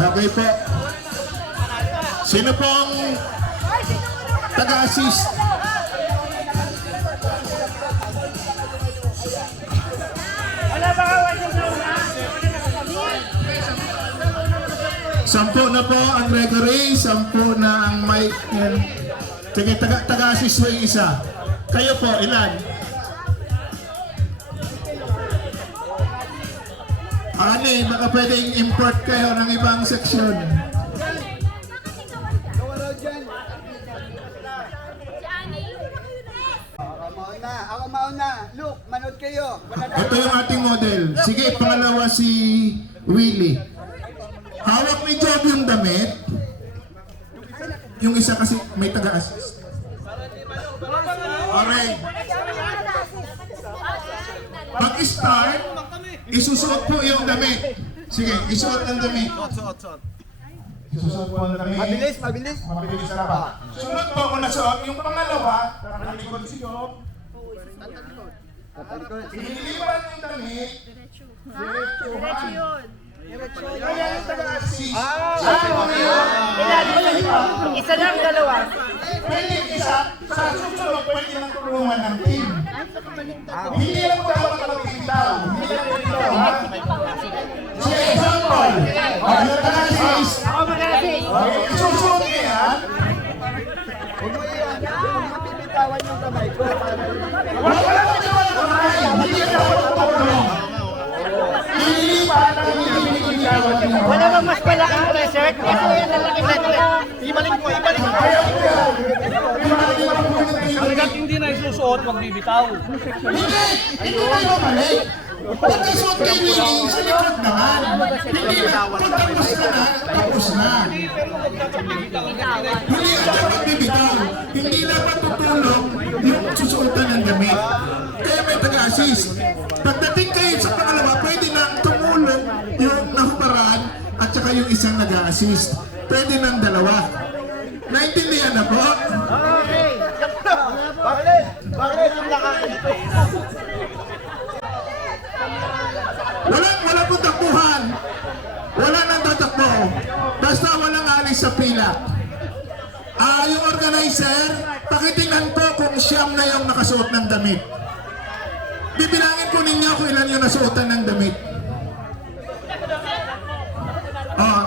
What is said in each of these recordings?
Okay po. Sino pong taga-assist? Sampo na po ang Gregory, 10 na ang Mike. Sige, taga-assist po yung isa. Kayo po, ilan? Ani, baka pwedeng import kayo ng ibang seksyon. Ako mauna. Look, manood kayo. Ito yung ating model. Sige, pangalawa si Willie. Hawak ni Job yung damit. Yung isa kasi may taga-assist. Alright. Pag-start, isusuot po yung damit. Sige, isuot ang damit. Isusuot po ang damit. Mabilis, mabilis. Mabilis na ba? Sunod po kung nasuot yung pangalawa, nakalikod si Job. Inilipan yung damit. Diretsuhan. Kaya yung taga-assist. Isa lang, dalawa. Pwede isa, sa susunod pwede nang tulungan ng team. Hindi lang dapat magbibitaw. Hindi lang bitaw, ha? So, example, yung taga-assist. Ako mag-assist. Isusuot niya yan. Huwag mo yan. Mapipitawan yung kamay ko. Wala na naman kamay. Hindi ka dapat tulong. Ililipat ang inibitawan niya. Wala bang mas malaking t-shirt? Kasi yan ang laki na Ibalik mo, ibalik mo. Ayaw ko yan. Hanggat hindi na isusuot, magbibitaw. Hindi tayo mali. Pagkasuot kay Willie, sa likod naman. Hindi na, pag tapos na na, tapos na. Hindi dapat magbibitaw. Hindi dapat tutulong yung susuotan ng damit. Kaya may taga-assist. Pagdating kayo sa pangalawa, pwede nang tumulong yung nahubaraan at saka yung isang nag-assist. Pwede nang dalawa. Naintindihan na po? Bakit? Bakit yung nakakita? Wala pong takbuhan. Wala nang tatakbo. Basta walang alis sa pila. Yung organizer, pakitingnan po kung siyam na yung nakasuot ng damit. Bibilangin po ninyo kung ilan yung nasuotan ng damit.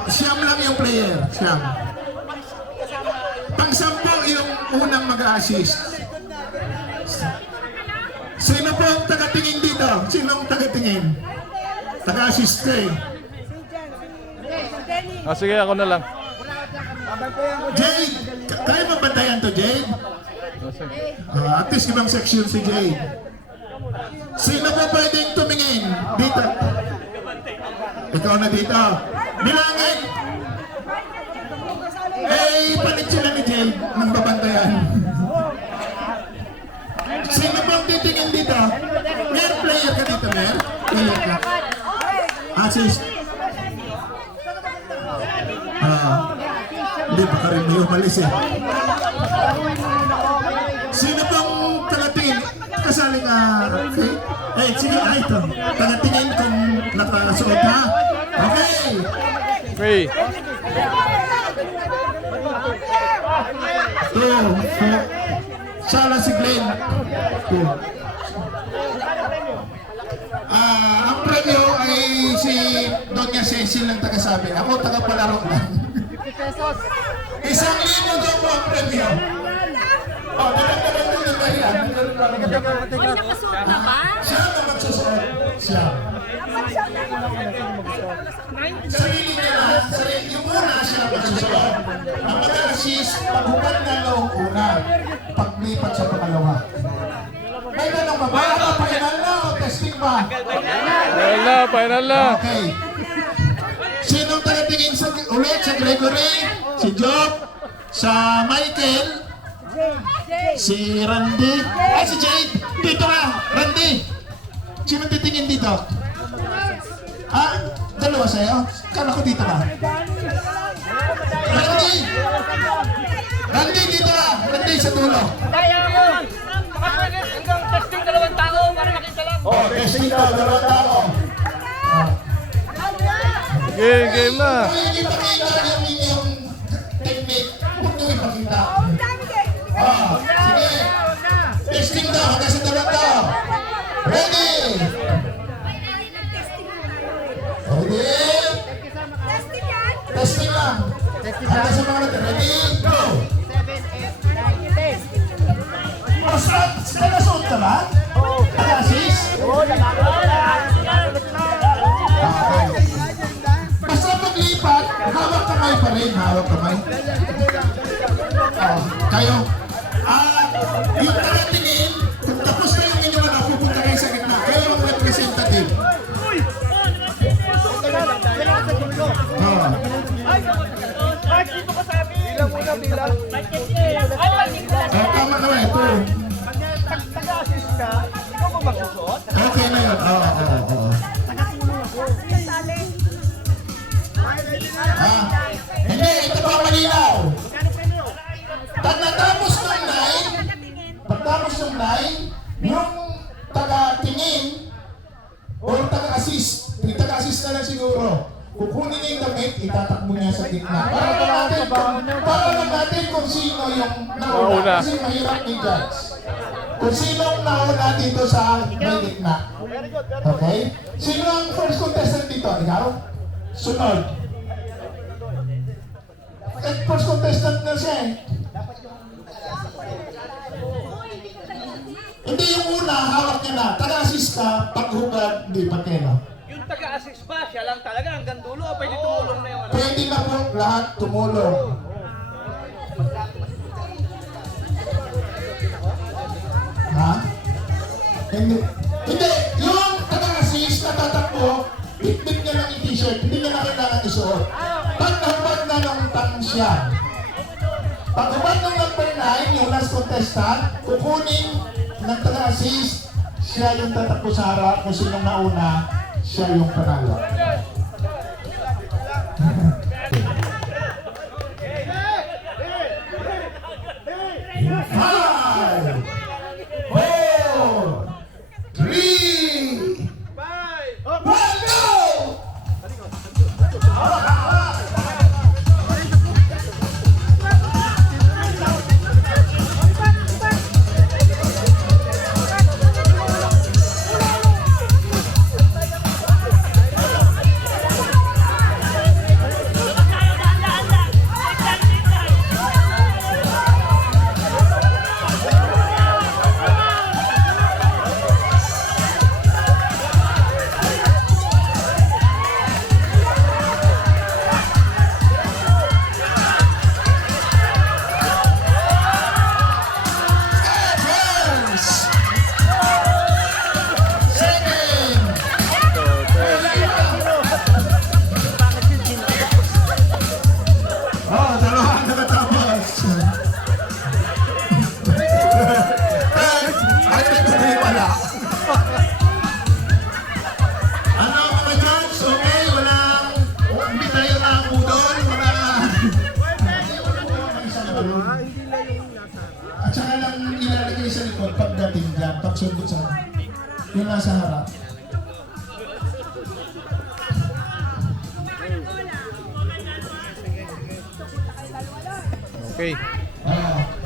Siyam lang yung player. Siyam. Pang-sampo yung unang mag-assist. Sino po ang taga-tingin dito? Sino ang taga-tingin? Taga-assist ka eh. Sige, ako na lang. Jade, kaya mabantayan to, Jade? At least ibang section si Jade. Sino po pwedeng tumingin? Dito. Ikaw na dito. Bilangin. Palit sila ni Jade ng babantayan. Sino po ang titingin dito? Mer, player ka dito, Mer? Player ka. Assist. Hindi pa ka rin may umalis eh. Sino pong tagatingin? Kasaling okay? Sige, ito. Tagatingin kung nakasuot ha? Okay! Free. 2, 4. Sala si Glenn. 2. Ang premyo ay si Doña Cecil ang tagasabi. Ako tagapalaro lang. 1,000 daw po ang premyo. Dalag-dalag doon na ba yan? Nakasuot na ba? Siya ang magsusuot. Siya. Sarili niya na, yung una siya ang magsusuot. Ang mag-assist, paghubad na noong una, paglipat sa pangalawa. May tanong ba? Final na o testing ba? Final na. Okay. Sinong tagatingin ulit sa Gregory? Si Job? Sa Michael? Si Randy? Ay, si Jade! Dito ka! Randy! Sino titingin dito? Dalawa sa'yo? Kala ko dito ka. Randy! Randy, dito ka! Randy, sa dulo. Kaya mo! Hanggang testing 2 tao para makita lang. Testing daw, 2 tao. Game na. Kung ipakita yung inyong technique, huwag nyo ipakita. Sige. Testing daw, hanggang sa talat daw. Ready? Ready? Testing lang. Hanggang sa mga natin. Ready? Go! Basta, nagasuot ka ba? Nag-assist? Basta paglipat, hawak kamay pa rin. Hawak kamay. Kayo. Yung tagatingin, kung tapos na yung inyong ano, pupunta kayo sa gitna. Kayo ang representative. Bilang muna, bilang. Tama naman ito. Taga-assist ka, ikaw ba magsusuot? Okay na yun. Oo. Hindi, ito pa malinaw. Pagkatapos ng 9, yung taga-tingin o taga-assist, yung taga-assist na lang siguro, kukunin niya yung damit, itatakbo niya sa gitna. Para lang natin kung sino yung nauna. Kasi mahirap ni judge. Kung sino ang nauna dito sa may gitna. Okay? Sino ang first contestant dito? Ikaw? Sunod. First contestant na siya eh. Hindi yung una, hawak niya na. Taga-assist ka, paghubad, di pateno. Yung taga-assist ba, siya lang talaga hanggang dulo o pwede tumulong na yung ano? Pwede na po lahat tumulong. Ha? Hindi. Hindi. Yung taga-assist na tatakbo, bitbit niya lang yung t-shirt. Hindi niya na kailangan isuot. Pag nahubad na ng tang siya. Pag hubad ng number 9, yung last contestant, kukunin ng taga-assist, siya yung tatakbo sa harap. Kung sinong nauna, siya yung panalo. Five, 4, 3, 1, go! At saka lang ilalagay sa likod pagdating dyan, pagsundot sa yung nasa harap. Okay.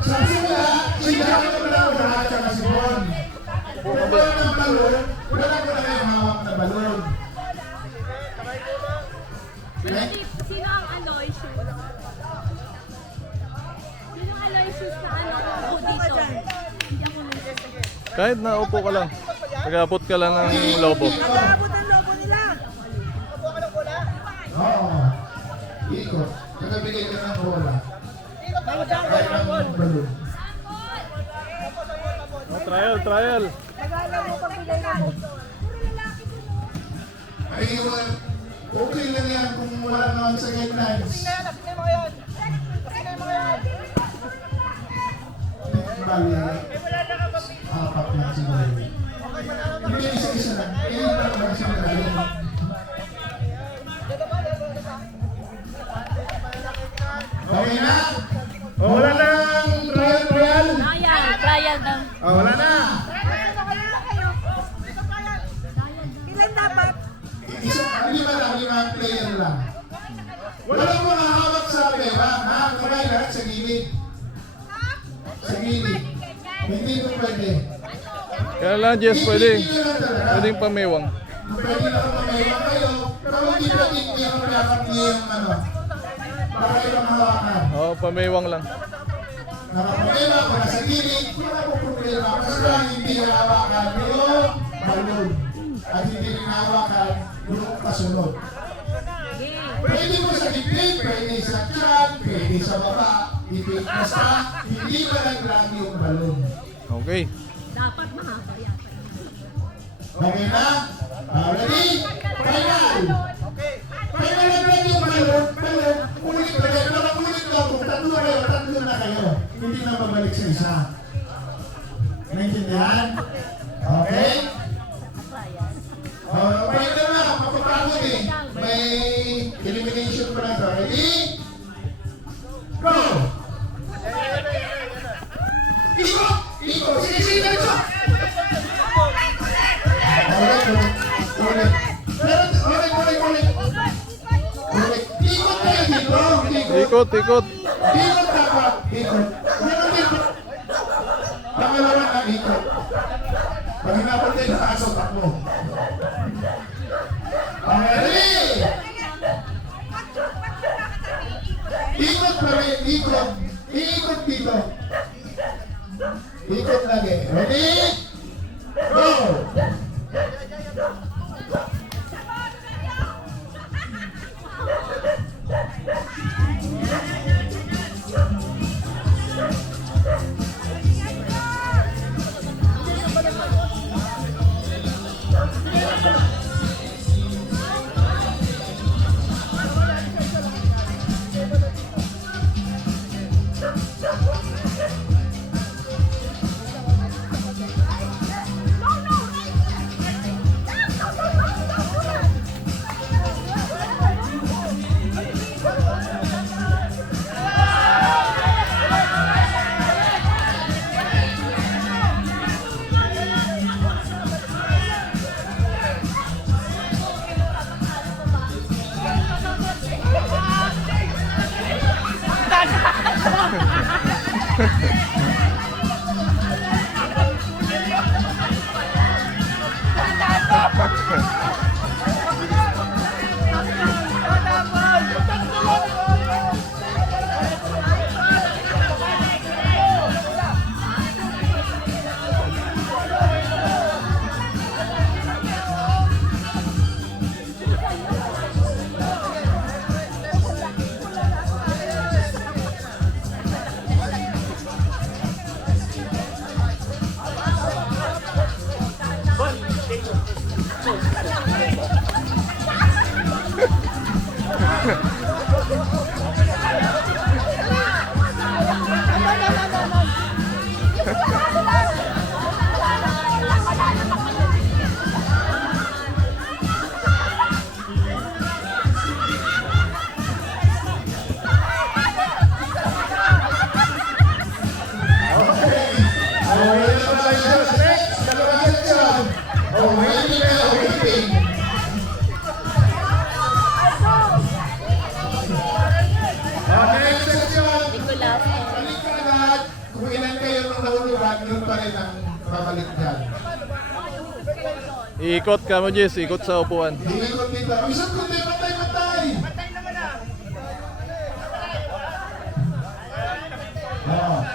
Sa simula, sigaw ko na lang lahat ka kasi Bon. Kung wala ng balon, wala ko na yung hawak na balon. Sino ang alloy shoes? Sino ang alloy shoes na upo dito? Hindi ako nung Kahit naupo ka lang. Pag-abot ka lang ng lobo. Nag-aabot ang lobo nila. Nakuha ka ng bola? Oo. Ikot. Nagabigay ka ng bola. Kahit ng balon. Trial. Nag-aalaw mo pag bilay na mo. Ay, okay lang yan kung wala naman sa guidelines. Tingnan mo yan. Tingnan mo yan. Bali, apat lang siguro. Hindi, isa-isa lang. Ayun lang lang siya nagaling. Okay na? Wala nang trial? Trial daw. Wala na. Ilan dapat? Lima lang, player lang. Walang mga hawak sa pera, ha? Kamay lahat sa gilid. Sa gilid. Hindi ko pwede. Kaya lang, Jess, pwede. Hindi lang talaga. Pwedeng pamewang. Pwede na kumamayaw kayo, pero hindi pwede hindi ako yakap niya yung ano. Para ibang hawakan. Oo, pamewang lang. Nakaproblema ko na sa gilid, wala ko problema. Kasi lang hindi hawakan yung balon. At hindi rin hawakan yung kasunod. Pwede mo sa gilid, pwede sa tiyan, pwede sa baba. Basta hindi malaglag yung balon. Okay. Dapat mahaba yata. Okay na? Ready? Final! Final lang yung balon. Ulit na kayo. Ulit lang. Kung tatlo na kayo. Hindi na babalik sa isa. Naintindihan? Okay? Pwede na. Mapapagod eh. May elimination pa lang. Ready? Go! Iko! Iko! Sige, sige, diretso! Ulit. Ikot kayo dito. Ikot, ikot. Ikot dapat. Ikot. Meron dito. Pangalawa na ikot. Pag hinapatay na aso, takbo. Ready? Ikot pa rin. Ikot. Ikot dito. Ikot lagi. Ready? Go! Kung ilan kayo nung nahulugan, yun pa rin ang babalik dyan. Ikot ka mo, Jess. Ikot sa upuan. Ikot dito. Isang kundi, patay! Oh.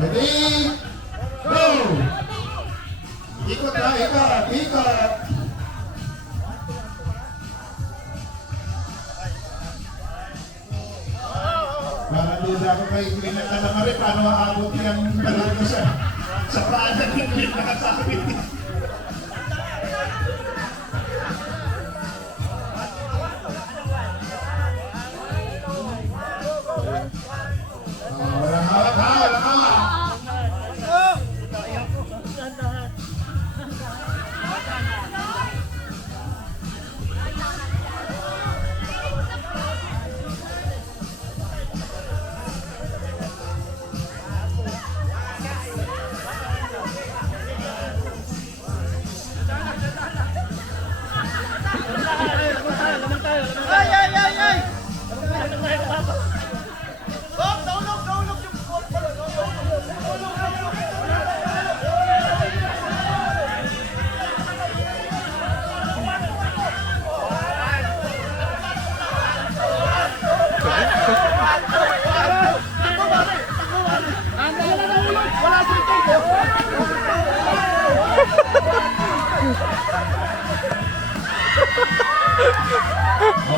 Ready? Go! Ikot na, ikot! Para duda ako kay Green at Alamari, paano aabot yung balon ko sa paanan ng Green na kasabi. Walang hawak.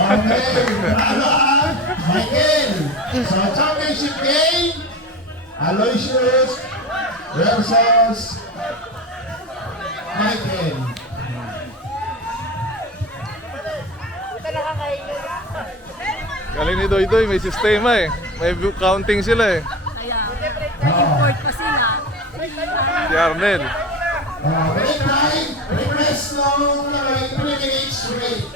Okay, bravo ah, Michael. So, championship game, Aloysius versus Michael. Galing ni Doy Doy, may sistema eh. May counting sila eh. Kaya, nag-import pa sila. Si Arnel. Break time, request ng privilege rate.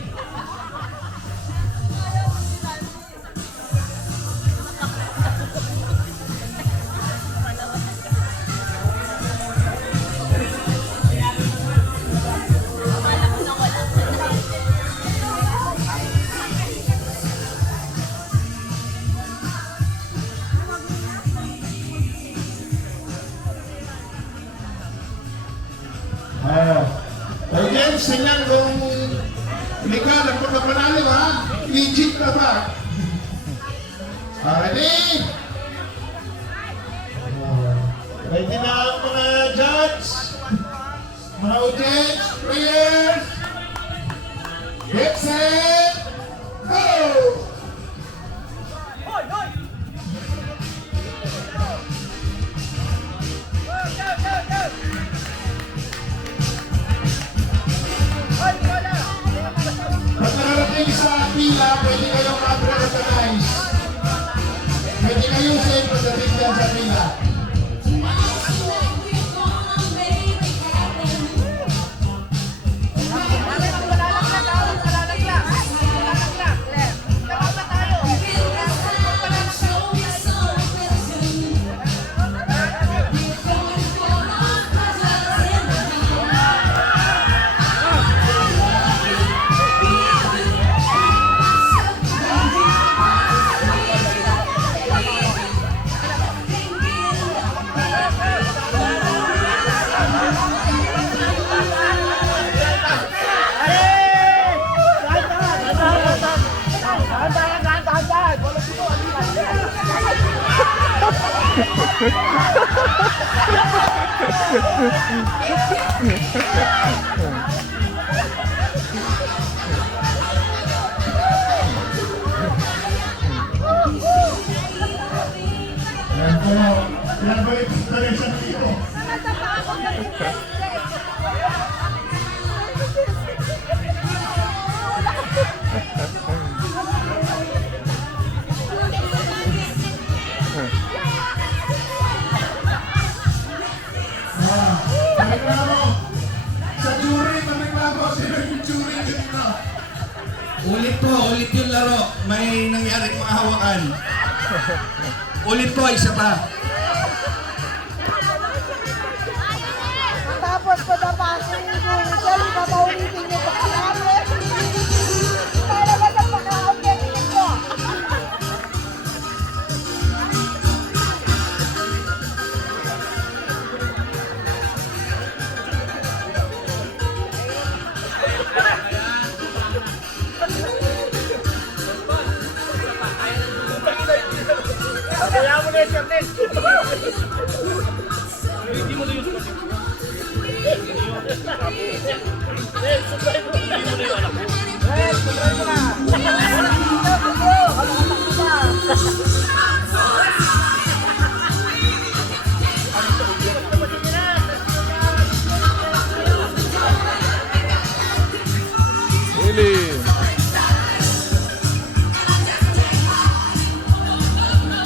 So James, tingnan kung legal ang pagkapanalo ha. Legit na ba? Ready? Ready na ang mga judge, mga audience, players. Get set, go! Pag nakarating sa pila, pwede kayong ma-recognize. Pwede kayong safe pagdating dyan sa pila. Yan ba yung inspiration dito? Sa jury, pamiklamo. Sino yung jury dito? Ulit po, ulit yung laro. May nangyaring makahawakan. Ulit po, isa pa. Tapos padapasin yung dali, papaulitin niyo pa namin. Para ba sa pagka-objective ko? Willie.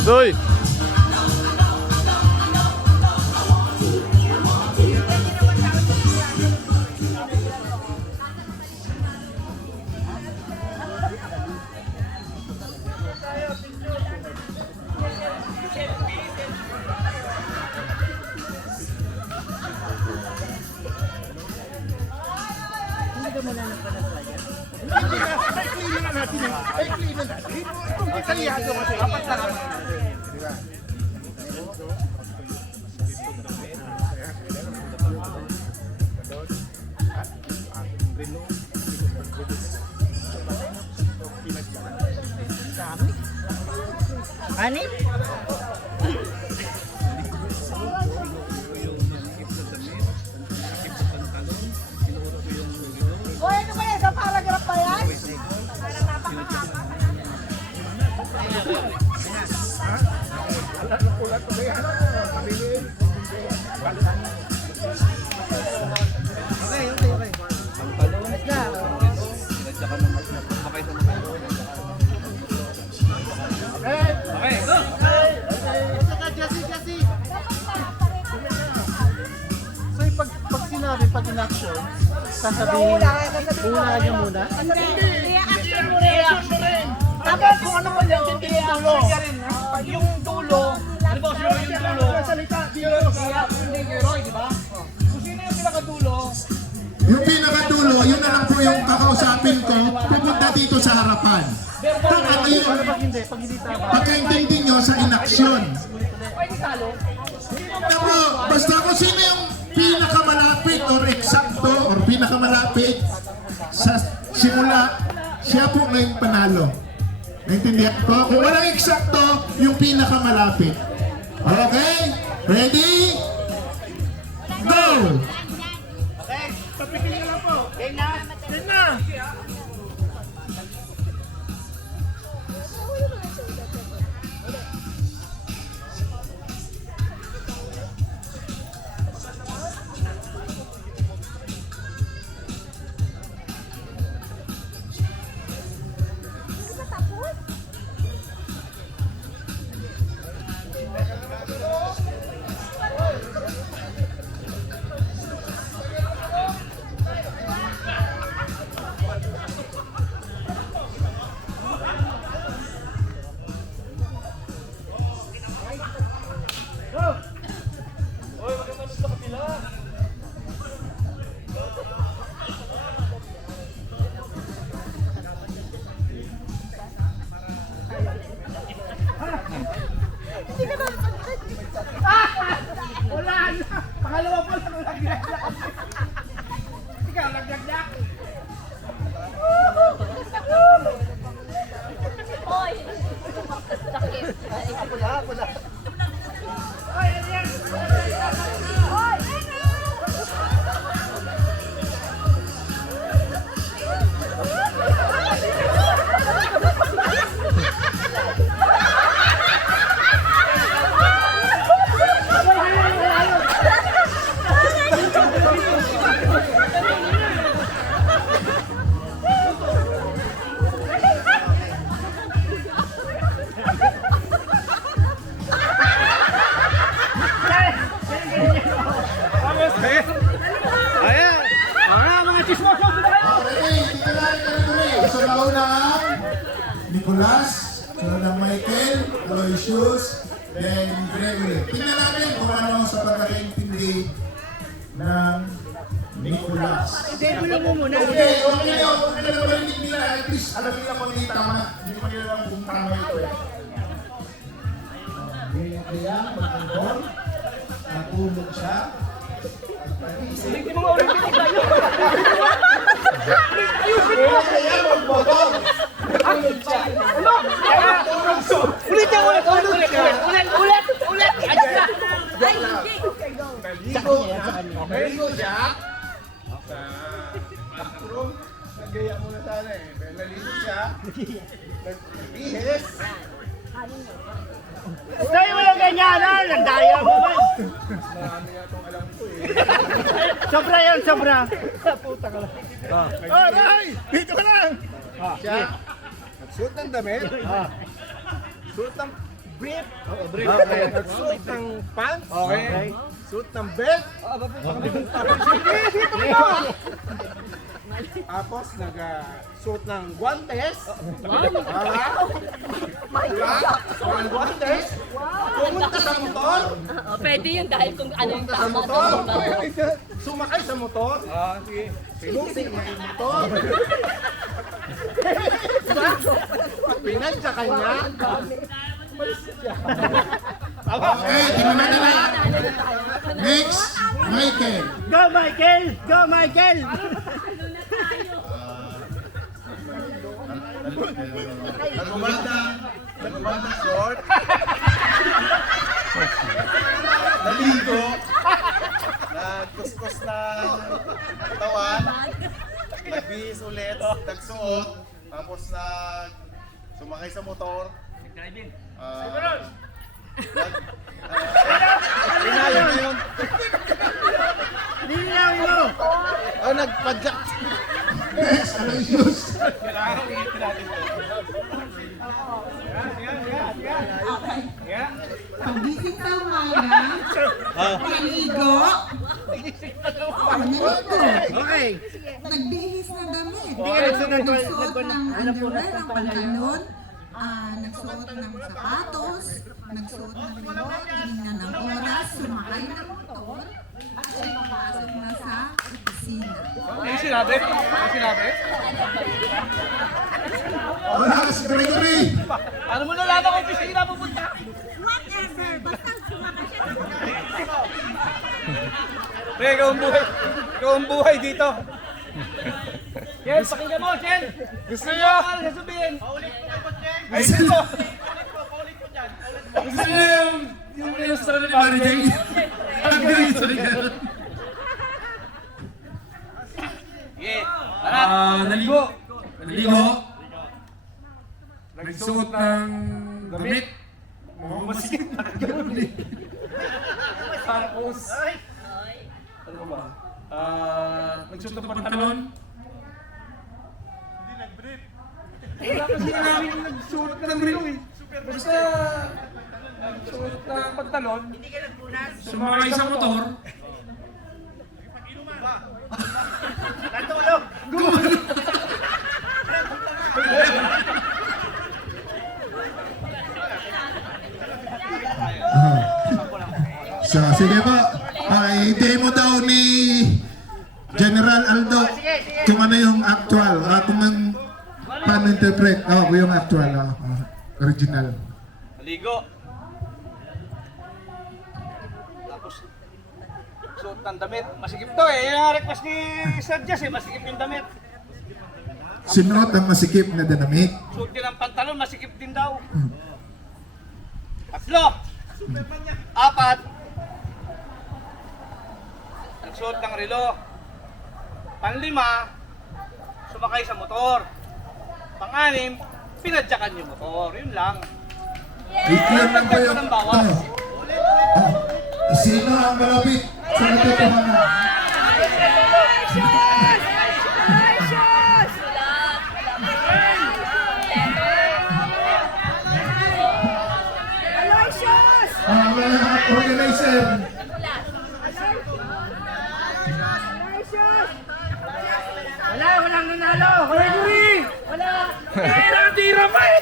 Doy. Ani? namin pag in-action, sasabihin, unahan niyo muna. I-action mo rin. Tapos kung ano man yung dulo. Yung dulo, halimbawa yung dulo, salita, hindi hero, di ba? Kung sino yung pinakadulo, Yung pinakadulo, yun na lang po yung kakausapin ko, pupunta dito sa harapan. Kung ano yun, pag hindi tama. pagkaintindi nyo sa inaksyon. Pero basta kung sino yung pinakamalapit or eksakto or pinakamalapit sa simula, siya po ngayong panalo. Naintindihan ko? Kung walang eksakto, yung pinakamalapit. Okay? Ready? Go! Hoy! Sakit. Okay, dito na rin. So nauna ang Nicolas, sunod ang Michael, Aloysius, then Gregory. Tingnan natin kung ano sa pagkakaintindi ng Nicolas. Hindi, gulo mo muna. Okay, okay na marinig nila. At least alam nila kung hindi tama. Hindi pa nila lang kung tama ito eh. Kaya mag-control, natulog siya. Naligo siya. Sa bathroom. Nagaya muna sana eh. Pero naligo siya. Nagbihis. Sa'yo mo lang ganyan, ha? Nagdaya mo ba? Marami nga itong alam ko eh. Sobra yan, sobra. Puta ka lang. Aray! Dito ka lang! Siya. Nagsuot ng damit. Suot ng brief. Okay. Nagsuot ng pants. Okay. Suot ng belt. Tapos nag-suot ng guantes. Ang guantes. Pumunta sa motor. Oh, pwede yun dahil kung anong Sa tama. motor. Sumakay sa motor. Sige. Sinusing na yung motor. Pinadya kanya. Okay, tingnan na lang. Next, Michael. Go, Michael! Go, Michael! Nagumanda short. Naligo. Nagkuskus ng katawan. Nagbihis ulit. Nagsuot. Tapos sumakay sa motor. Nag-driving. Pinayang na yun. Linyaw mo! Nagpadyak. Next, Aloysius. Pagising sa umaga, naligo, Okay. Nagbihis na damit. Hindi ka nagsuot Nagsuot ng underwear, ng pantalon, nagsuot ng sapatos, nagsuot ng limon, tinignan ng oras, sumakay ng motor, at pumasok na sa opisina. Ano sinabi? Ano sinabi? Wala ka si Gregory! Ano mo nalaman kung opisina pupunta? Whatever, basta sumakay siya. Pre, ikaw ang buhay dito. Yes, pakinggan mo, Chen. Gusto niyo? Ano sasabihin? Ay, dito. Gusto niyo yung story ni Mary Jane? Ang galing story ka. Naligo. Nagsuot ng damit. Mukhang masikip na gano'n eh. Tapos, ano ba? Nagsuot ng pantalon. Wala kasi namin nagsuot ng rilo eh. Basta, nagsuot ng pantalon. Sumakay sa motor. So, sige po. I-demo daw ni General Aldo kung ano yung actual, kung ang paano interpret. Yung actual, original. Maligo. Tapos, suot ng damit. Masikip to eh. Yung request ni Sir Jess eh. Masikip yung damit. Sinuot ang masikip na damit. Suot din ang pantalon. Masikip din daw. Tatlo. Apat. Nagsuot ng relo. Panlima, sumakay sa motor. Pang-anim, pinadyakan yung motor. Yun lang. Ikilan lang po yung Ng bawas. Sino ang malapit sa katotohanan? Mga organizer. Walang nanalo! Gregory! Wala! Tira pa eh!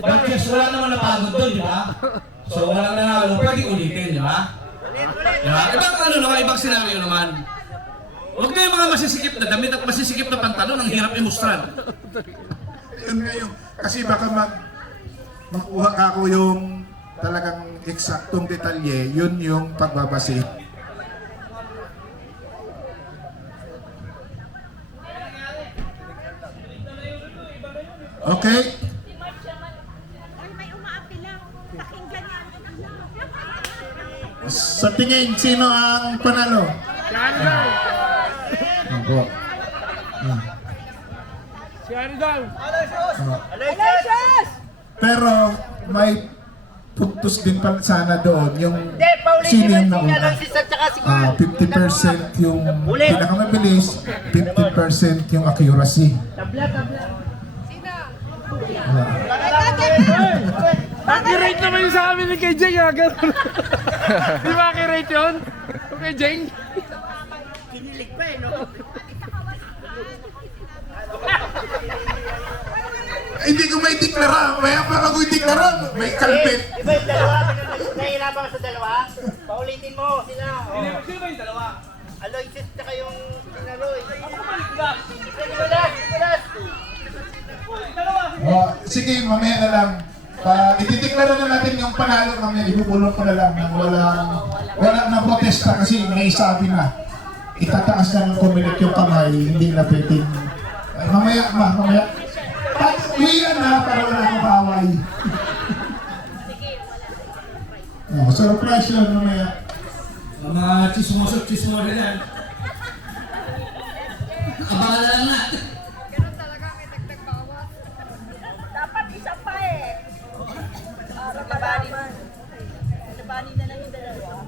Bagkas wala naman napagod doon, di ba? So walang nanalo, pwede ulitin, di ba? Diba? Ibang scenario naman. Huwag na yung mga masisikip na damit at masisikip na pantalon, ang hirap imustrad. Yun nga yung, kasi baka makuha ka ko yung talagang eksaktong detalye, yun yung pagbabase. Okay? May umaapila. Pakinggan niya. Sa tingin, sino ang panalo? Ako. Si Arnold! Pero may puntos din pa sana doon yung sino yung nauna. 50% yung pinakamabilis, 50% yung accuracy. Accurate naman yung sa amin ni kay Jeng ha, gano'n. Di ba accurate yun? Kay Jeng? Kinilig pa eh, no? Hindi ko may deklara, may ako deklara, may kalpit. Iba yung dalawa, nahihirapan ka sa dalawa? Paulitin mo sila. Sino ba yung dalawa? Aloysius tsaka yung Pinaroy. Nicolas! Nicolas! Sige, mamaya na lang. Itideklara na natin yung panalo mamaya, ibubulong ko na lang na wala na protesta kasi may sabi na itataas na ng community yung kamay, hindi na pwedeng mamaya pag-uwian na para wala akong kaaway. Surprise yun mamaya. Mga chismoso rin yan. Abangan lang na. Dapat isa pa eh. Nabani na lang yung dalawa.